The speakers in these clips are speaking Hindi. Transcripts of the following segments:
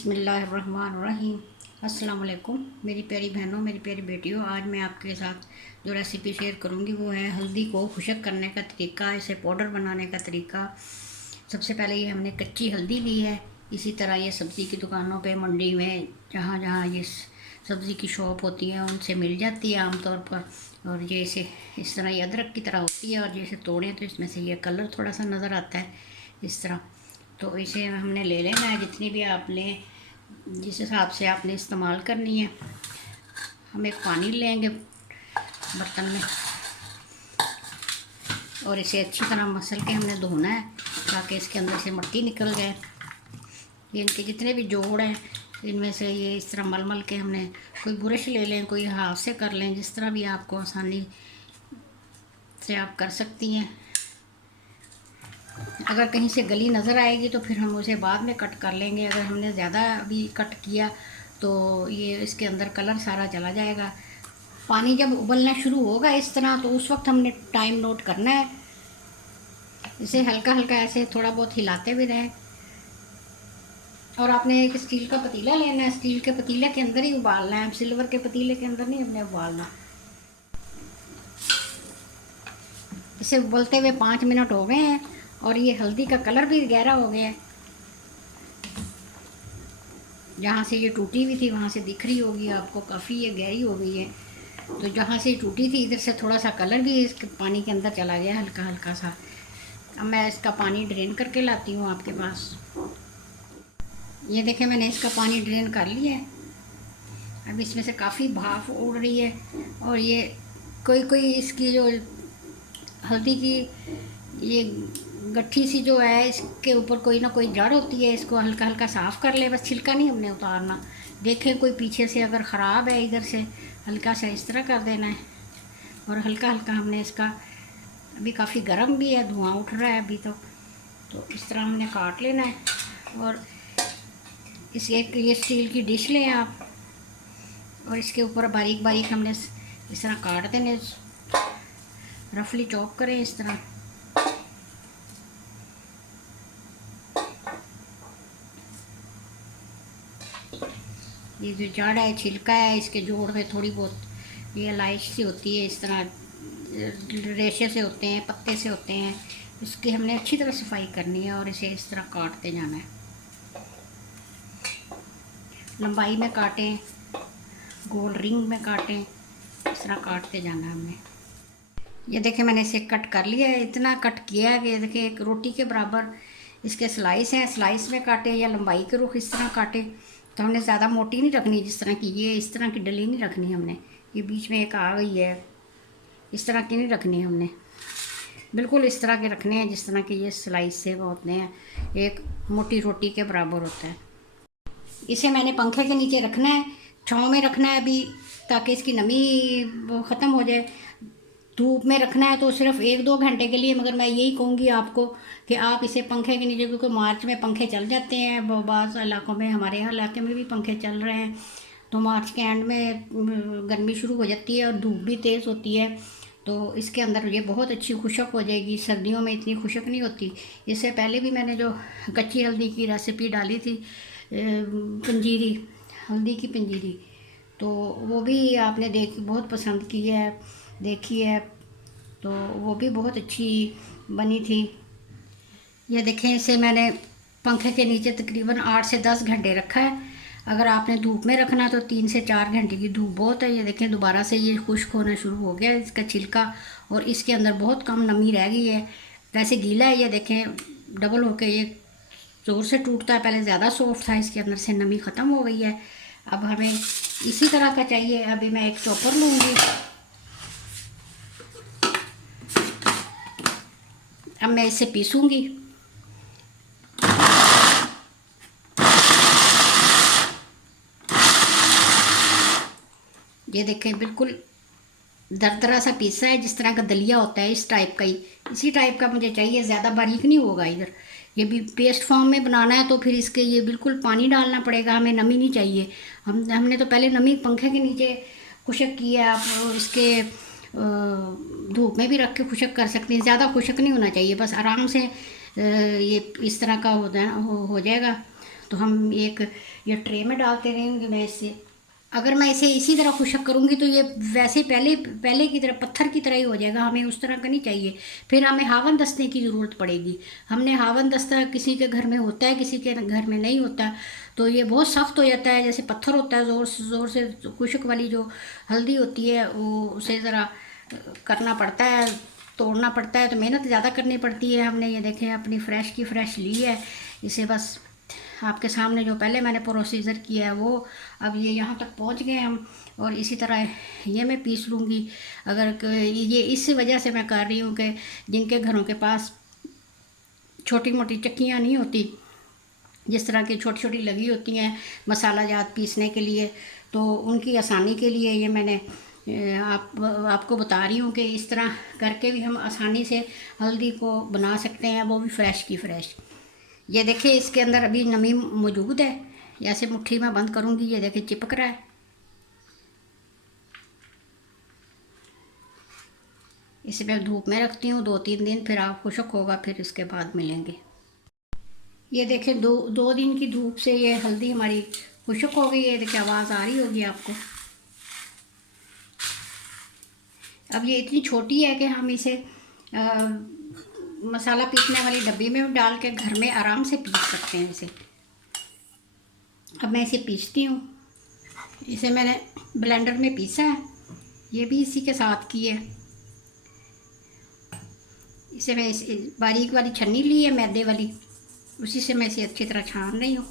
बिस्मिल्लाहिर्रहमानिर्रहीम। अस्सलाम वालेकुम मेरी प्यारी बहनों, मेरी प्यारी बेटियों। आज मैं आपके साथ जो रेसिपी शेयर करूंगी वो है हल्दी को खुशक करने का तरीका, इसे पाउडर बनाने का तरीका। सबसे पहले ये हमने कच्ची हल्दी ली है। इसी तरह ये सब्ज़ी की दुकानों पे, मंडी में, जहाँ जहाँ ये सब्ज़ी की शॉप होती है उनसे मिल जाती है आमतौर पर। और ये इसे इस तरह ये अदरक की तरह होती है और जैसे तोड़ें तो इसमें से ये कलर थोड़ा सा नज़र आता है इस तरह। तो इसे हमने ले लेना है, जितनी भी आप लें जिस हिसाब से आपने इस्तेमाल करनी है। हम एक पानी लेंगे बर्तन में और इसे अच्छी तरह मसल के हमने धोना है ताकि इसके अंदर से मिट्टी निकल जाए। ये इनके जितने भी जोड़ हैं इनमें से ये इस तरह मल मल के हमने, कोई ब्रश ले लें, कोई हाथ से कर लें, जिस तरह भी आपको आसानी से आप कर सकती हैं। अगर कहीं से गली नज़र आएगी तो फिर हम उसे बाद में कट कर लेंगे। अगर हमने ज़्यादा अभी कट किया तो ये इसके अंदर कलर सारा चला जाएगा। पानी जब उबलना शुरू होगा इस तरह तो उस वक्त हमने टाइम नोट करना है। इसे हल्का हल्का ऐसे थोड़ा बहुत हिलाते भी रहें। और आपने एक स्टील का पतीला लेना है, स्टील के पतीले के अंदर ही उबालना है, सिल्वर के पतीले के अंदर नहीं हमने उबालना। इसे उबलते हुए 5 मिनट हो गए हैं और ये हल्दी का कलर भी गहरा हो गया है। जहाँ से ये टूटी हुई थी वहाँ से दिख रही होगी आपको, काफ़ी ये गहरी हो गई है। तो जहाँ से टूटी थी इधर से थोड़ा सा कलर भी इस पानी के अंदर चला गया, हल्का हल्का सा। अब मैं इसका पानी ड्रेन करके लाती हूँ आपके पास। ये देखें, मैंने इसका पानी ड्रेन कर लिया है। अब इसमें से काफ़ी भाप उड़ रही है और ये कोई कोई इसकी जो हल्दी की ये गट्ठी सी जो है इसके ऊपर कोई ना कोई जड़ होती है, इसको हल्का हल्का साफ़ कर ले, बस छिलका नहीं हमने उतारना। देखें कोई पीछे से अगर ख़राब है इधर से हल्का सा इस तरह कर देना है और हल्का हल्का हमने इसका, अभी काफ़ी गर्म भी है, धुआं उठ रहा है अभी तो इस तरह हमने काट लेना है। और इस एक ये स्टील की डिश लें आप और इसके ऊपर बारीक बारीक हमने इस तरह काट देने, रफली चॉप करें इस तरह। ये जो जड़ है, छिलका है, इसके जोड़ में थोड़ी बहुत ये लाइश सी होती है, इस तरह रेशे से होते हैं, पत्ते से होते हैं। इसकी हमने अच्छी तरह सफाई करनी है और इसे इस तरह काटते जाना है। लंबाई में काटें, गोल रिंग में काटें, इस तरह काटते जाना है हमने। ये देखें मैंने इसे कट कर लिया है, इतना कट किया है कि देखिए एक रोटी के बराबर इसके स्लाइस हैं। स्लाइस में काटे या लंबाई के रुख इस तरह काटे। तो हमने ज़्यादा मोटी नहीं रखनी, जिस तरह की ये इस तरह की डली नहीं रखनी हमने। ये बीच में एक आ गई है, इस तरह की नहीं रखनी हमने, बिल्कुल इस तरह के रखने हैं जिस तरह के ये स्लाइस से वो होते हैं, एक मोटी रोटी के बराबर होता है। इसे मैंने पंखे के नीचे रखना है, छाँव में रखना है अभी, ताकि इसकी नमी वो ख़त्म हो जाए। धूप में रखना है तो सिर्फ 1-2 घंटे के लिए, मगर मैं यही कहूँगी आपको कि आप इसे पंखे के नीचे, क्योंकि मार्च में पंखे चल जाते हैं बाज़ इलाकों में, हमारे यहाँ इलाके में भी पंखे चल रहे हैं। तो मार्च के एंड में गर्मी शुरू हो जाती है और धूप भी तेज़ होती है, तो इसके अंदर ये बहुत अच्छी खुशक हो जाएगी। सर्दियों में इतनी खुशक नहीं होती। इससे पहले भी मैंने जो कच्ची हल्दी की रेसिपी डाली थी, पंजीरी, हल्दी की पंजीरी, तो वो भी आपने बहुत पसंद की है, देखी है, तो वो भी बहुत अच्छी बनी थी। ये देखें, इसे मैंने पंखे के नीचे तकरीबन 8 से 10 घंटे रखा है। अगर आपने धूप में रखना तो 3 से 4 घंटे की धूप बहुत है। ये देखें दोबारा से ये खुश्क होना शुरू हो गया इसका छिलका और इसके अंदर बहुत कम नमी रह गई है। वैसे गीला है, ये देखें डबल होकर ये ज़ोर से टूटता है, पहले ज़्यादा सॉफ्ट था, इसके अंदर से नमी ख़त्म हो गई है। अब हमें इसी तरह का चाहिए। अभी मैं एक चॉपर लूँगी। अब मैं इसे पीसूँगी। ये देखें बिल्कुल दरदरा सा पीसा है, जिस तरह का दलिया होता है इस टाइप का ही, इसी टाइप का मुझे चाहिए, ज़्यादा बारीक नहीं होगा इधर। ये भी पेस्ट फॉर्म में बनाना है तो फिर इसके ये बिल्कुल पानी डालना पड़ेगा, हमें नमी नहीं चाहिए। हमने तो पहले नमी पंखे के नीचे खुशक की है, आप इसके धूप में भी रख के खुशक कर सकते हैं। ज़्यादा खुशक नहीं होना चाहिए, बस आराम से ये इस तरह का हो जाएगा। तो हम एक ये ट्रे में डालते रहेंगे। मैं इसे अगर मैं इसे इसी तरह खुशक करूँगी तो ये वैसे पहले पहले की तरह पत्थर की तरह ही हो जाएगा। हमें उस तरह का नहीं चाहिए, फिर हमें हावन दस्ते की ज़रूरत पड़ेगी। हमने हावन दस्ता किसी के घर में होता है, किसी के घर में नहीं होता, तो ये बहुत सख्त हो जाता है, जैसे पत्थर होता है। ज़ोर से खुशक वाली जो हल्दी होती है वो उसे ज़रा करना पड़ता है, तोड़ना पड़ता है, तो मेहनत ज़्यादा करनी पड़ती है। हमने ये देखें अपनी फ्रेश की फ्रेश ली है, इसे बस आपके सामने जो पहले मैंने प्रोसीजर किया है वो अब ये यहाँ तक पहुँच गए हम। और इसी तरह ये मैं पीस लूँगी। अगर ये इस वजह से मैं कर रही हूँ कि जिनके घरों के पास छोटी मोटी चक्कियाँ नहीं होती, जिस तरह की छोटी छोटी लगी होती हैं मसाला जात पीसने के लिए, तो उनकी आसानी के लिए ये मैंने आपको बता रही हूँ कि इस तरह करके भी हम आसानी से हल्दी को बना सकते हैं, वो भी फ्रेश की फ्रेश। ये देखिए इसके अंदर अभी नमी मौजूद है, ऐसे मुट्ठी में बंद करूँगी, ये देखिए चिपक रहा है। इसे मैं धूप में रखती हूँ 2-3 दिन, फिर आप खुशक होगा, फिर इसके बाद मिलेंगे। ये देखें दो दिन की धूप से ये हल्दी हमारी खुशक हो गई है। देखिए आवाज़ आ रही होगी आपको। अब ये इतनी छोटी है कि हम इसे मसाला पीसने वाली डब्बी में डाल के घर में आराम से पीस सकते हैं इसे। अब मैं इसे पीसती हूँ। इसे मैंने ब्लेंडर में पीसा है, ये भी इसी के साथ की है। इसे मैं इस बारीक वाली छन्नी ली है मैदे वाली, उसी से मैं इसे अच्छी तरह छान रही हूँ।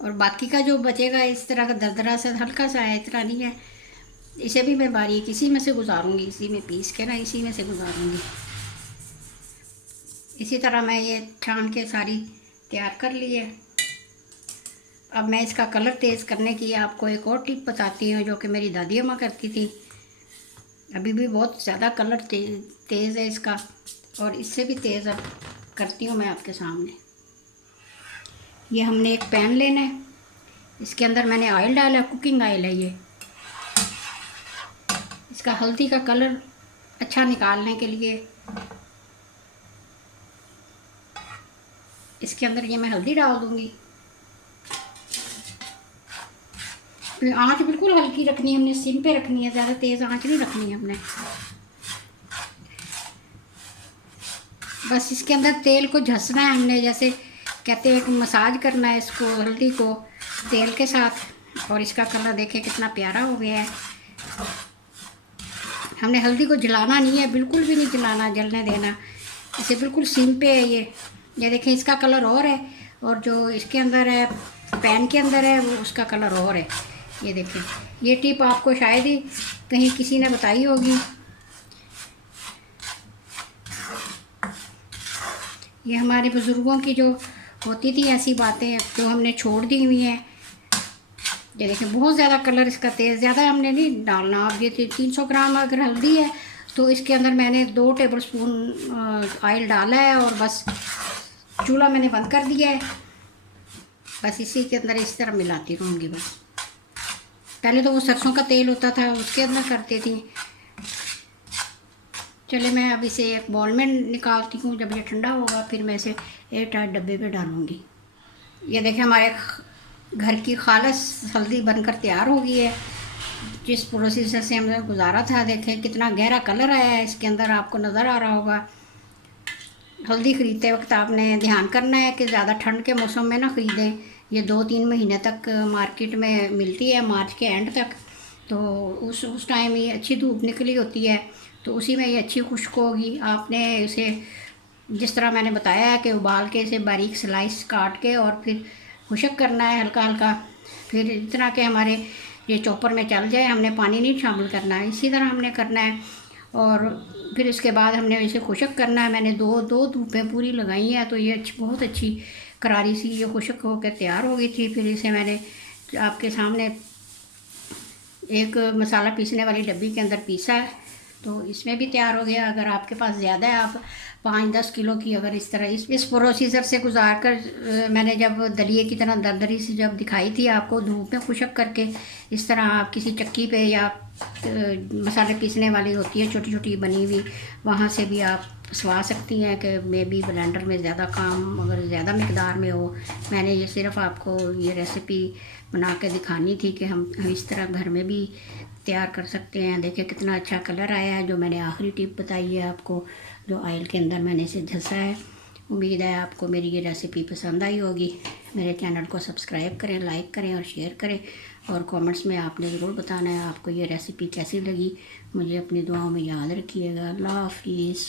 और बाकी का जो बचेगा इस तरह का दरदरा से हल्का सा है, इतना नहीं है, इसे भी मैं बारीक इसी में से गुजारूंगी, इसी में पीस के ना इसी में से गुजारूंगी। इसी तरह मैं ये छान के सारी तैयार कर ली है। अब मैं इसका कलर तेज़ करने की आपको एक और टिप बताती हूँ, जो कि मेरी दादी अम्मा करती थी। अभी भी बहुत ज़्यादा कलर तेज़ है इसका, और इससे भी तेज़ अब करती हूँ मैं आपके सामने। ये हमने एक पैन लेना है, इसके अंदर मैंने ऑयल डाला, कुकिंग ऑयल है ये। इसका हल्दी का कलर अच्छा निकालने के लिए इसके अंदर ये मैं हल्दी डाल दूँगी। आंच बिल्कुल हल्की रखनी है हमने, सिम पे रखनी है, ज़्यादा तेज़ आंच नहीं रखनी है हमने। बस इसके अंदर तेल को झसना है हमने, जैसे कहते हैं कि मसाज करना है इसको, हल्दी को तेल के साथ। और इसका कलर देखिए कितना प्यारा हो गया है। हमने हल्दी को जलाना नहीं है, बिल्कुल भी नहीं जलाना, जलने देना, इसे बिल्कुल सिम पे है ये देखें इसका कलर और है, और जो इसके अंदर है पैन के अंदर है वो उसका कलर और है। ये देखें, ये टिप आपको शायद ही कहीं किसी ने बताई होगी। ये हमारे बुज़ुर्गों की जो होती थी ऐसी बातें, जो हमने छोड़ दी हुई हैं। ये देखें बहुत ज़्यादा कलर इसका तेज़, ज़्यादा हमने नहीं डालना। अब ये 300 ग्राम अगर हल्दी है तो इसके अंदर मैंने 2 टेबलस्पून ऑयल डाला है, और बस चूल्हा मैंने बंद कर दिया है। बस इसी के अंदर इस तरह मिलाती रहूँगी बस। पहले तो वो सरसों का तेल होता था उसके अंदर करती थी। चले मैं अब इसे एक बॉल में निकालती हूँ, जब ये ठंडा होगा फिर मैं इसे एयर टाइट डब्बे में डालूँगी। ये देखें हमारे घर की खालस हल्दी बनकर तैयार हो गई है, जिस प्रोसीजर से हमने गुजारा था। देखें कितना गहरा कलर आया है इसके अंदर, आपको नज़र आ रहा होगा। हल्दी ख़रीदते वक्त आपने ध्यान करना है कि ज़्यादा ठंड के मौसम में ना ख़रीदें। ये 2-3 महीने तक मार्केट में मिलती है, मार्च के एंड तक, तो उस टाइम ये अच्छी धूप निकली होती है, तो उसी में ये अच्छी खुश्क होगी। आपने इसे जिस तरह मैंने बताया है कि उबाल के इसे बारीक स्लाइस काट के और फिर खुशक करना है हल्का हल्का, फिर इतना कि हमारे ये चॉपर में चल जाए, हमने पानी नहीं शामिल करना है, इसी तरह हमने करना है। और फिर इसके बाद हमने इसे खुशक करना है। मैंने दो धूपें पूरी लगाई हैं, तो ये बहुत अच्छी करारी सी ये खुशक होकर तैयार हो गई थी। फिर इसे मैंने आपके सामने एक मसाला पीसने वाली डब्बी के अंदर पीसा है। तो इसमें भी तैयार हो गया। अगर आपके पास ज़्यादा है, आप 5-10 किलो की अगर इस तरह इस प्रोसीजर से गुजार कर मैंने जब दलिए की तरह दरदरी से जब दिखाई थी आपको धूप में खुशक करके, इस तरह आप किसी चक्की पे या मसाले पीसने वाली होती है छोटी छोटी बनी हुई, वहाँ से भी आप पिसवा सकती हैं कि मे बी ब्लेंडर में ज़्यादा काम अगर ज़्यादा मकदार में हो। मैंने ये सिर्फ आपको ये रेसिपी बना के दिखानी थी कि हम इस तरह घर में भी तैयार कर सकते हैं। देखिए कितना अच्छा कलर आया है, जो मैंने आखिरी टिप बताई है आपको, जो ऑयल के अंदर मैंने इसे धंसा है। उम्मीद है आपको मेरी ये रेसिपी पसंद आई होगी। मेरे चैनल को सब्सक्राइब करें, लाइक करें और शेयर करें, और कमेंट्स में आपने ज़रूर बताना है आपको ये रेसिपी कैसी लगी। मुझे अपनी दुआओं में याद रखिएगा। अल्लाह हाफिज़।